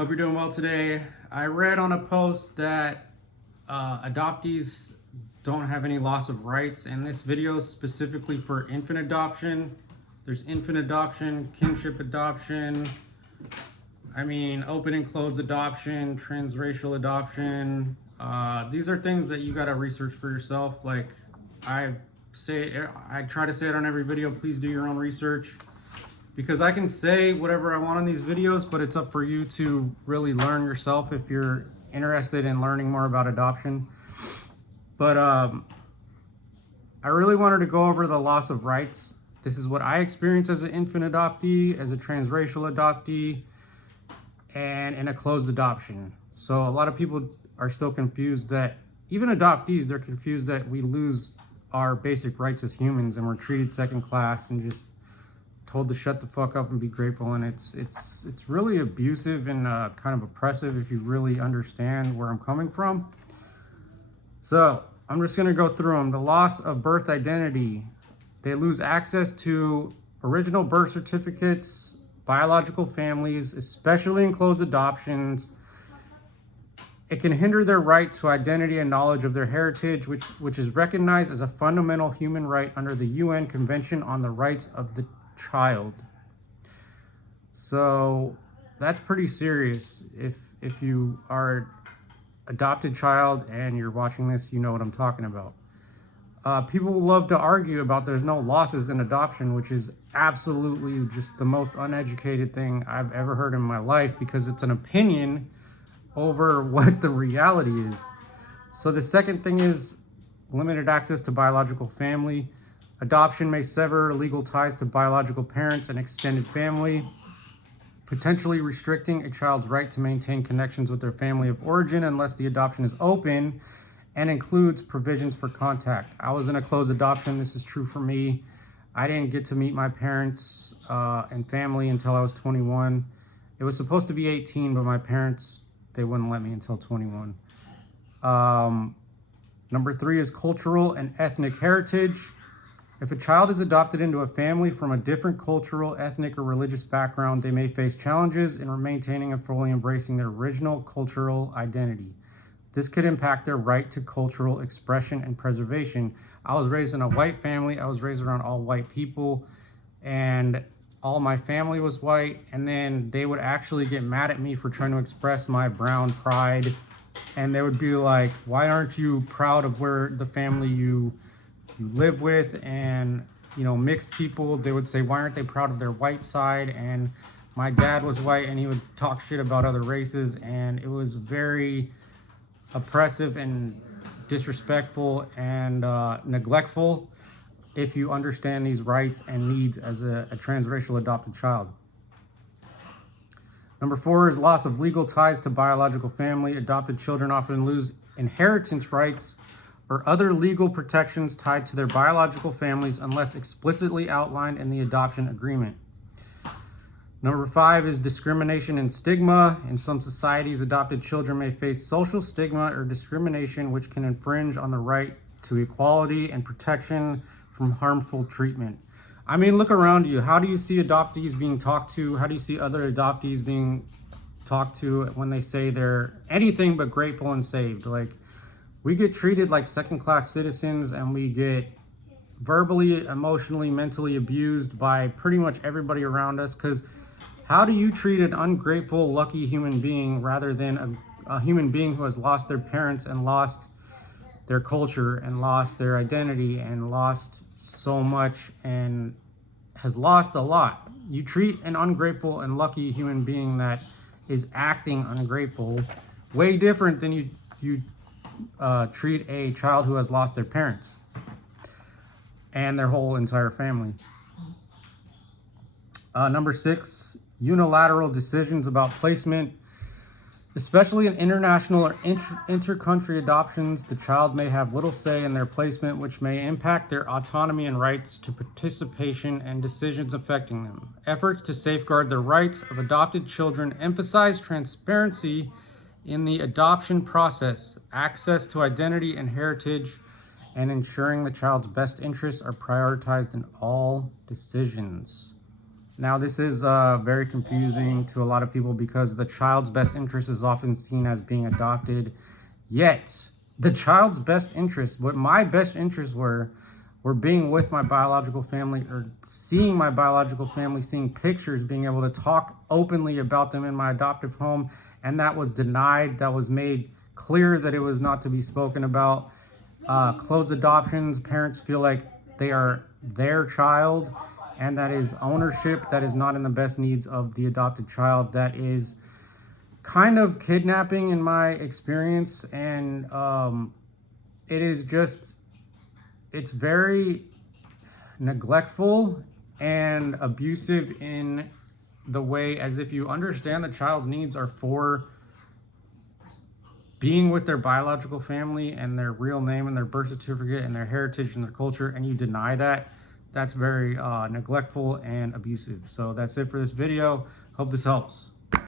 Hope you're doing well today. I read on a post that adoptees don't have any loss of rights, and this video is specifically for infant adoption. There's infant adoption, kinship adoption, open and closed adoption, transracial adoption. These are things that you gotta research for yourself. Like I try to say it on every video, please do your own research. Because I can say whatever I want on these videos, but it's up for you to really learn yourself if you're interested in learning more about adoption. But I really wanted to go over the loss of rights. This is what I experienced as an infant adoptee, as a transracial adoptee, and in a closed adoption. So a lot of people are still confused that, even adoptees, they're confused that we lose our basic rights as humans and we're treated second class and just told to shut the fuck up and be grateful. And it's really abusive and kind of oppressive if you really understand where I'm coming from. So I'm just gonna go through them. The loss of birth identity. They lose access to original birth certificates, biological families, especially in closed adoptions. It can hinder their right to identity and knowledge of their heritage, which is recognized as a fundamental human right under the UN Convention on the Rights of the Child. So that's pretty serious. If you are adopted child and you're watching this, you know what I'm talking about. People love to argue about there's no losses in adoption, which is absolutely just the most uneducated thing I've ever heard in my life, because it's an opinion over what the reality is. So the second thing is limited access to biological family. Adoption may sever legal ties to biological parents and extended family, potentially restricting a child's right to maintain connections with their family of origin unless the adoption is open and includes provisions for contact. I was in a closed adoption. This is true for me. I didn't get to meet my parents and family until I was 21. It was supposed to be 18, but my parents, they wouldn't let me until 21. Number 3 is cultural and ethnic heritage. If a child is adopted into a family from a different cultural, ethnic, or religious background, they may face challenges in maintaining and fully embracing their original cultural identity. This could impact their right to cultural expression and preservation. I was raised in a white family. I was raised around all white people, and all my family was white, and then they would actually get mad at me for trying to express my brown pride, and they would be like, why aren't you proud of where the family you live with? And mixed people, they would say, why aren't they proud of their white side? And my dad was white and he would talk shit about other races, and it was very oppressive and disrespectful and neglectful if you understand these rights and needs as a transracial adopted child. Number 4 is loss of legal ties to biological family. Adopted children often lose inheritance rights or other legal protections tied to their biological families unless explicitly outlined in the adoption agreement. Number 5 is discrimination and stigma. In some societies, adopted children may face social stigma or discrimination, which can infringe on the right to equality and protection from harmful treatment. Look around you. How do you see adoptees being talked to? How do you see other adoptees being talked to when they say they're anything but grateful and saved? Like, we get treated like second-class citizens, and we get verbally, emotionally, mentally abused by pretty much everybody around us. Because how do you treat an ungrateful, lucky human being rather than a human being who has lost their parents and lost their culture and lost their identity and lost so much and has lost a lot? You treat an ungrateful and lucky human being that is acting ungrateful way different than you treat a child who has lost their parents and their whole entire family. Number 6, unilateral decisions about placement. Especially in international or inter-country adoptions, the child may have little say in their placement, which may impact their autonomy and rights to participation and decisions affecting them. Efforts to safeguard the rights of adopted children emphasize transparency in the adoption process, access to identity and heritage, and ensuring the child's best interests are prioritized in all decisions. Now, this is very confusing to a lot of people because the child's best interest is often seen as being adopted. Yet, the child's best interest, what my best interests were being with my biological family, or seeing my biological family, seeing pictures, being able to talk openly about them in my adoptive home. And that was denied. That was made clear that it was not to be spoken about. Closed adoptions, parents feel like they are their child, and that is ownership that is not in the best needs of the adopted child. That is kind of kidnapping in my experience, and it is just, it's very neglectful and abusive in the way as if you understand the child's needs are for being with their biological family and their real name and their birth certificate and their heritage and their culture, and you deny that. That's very neglectful and abusive. So that's it for this video. Hope this helps.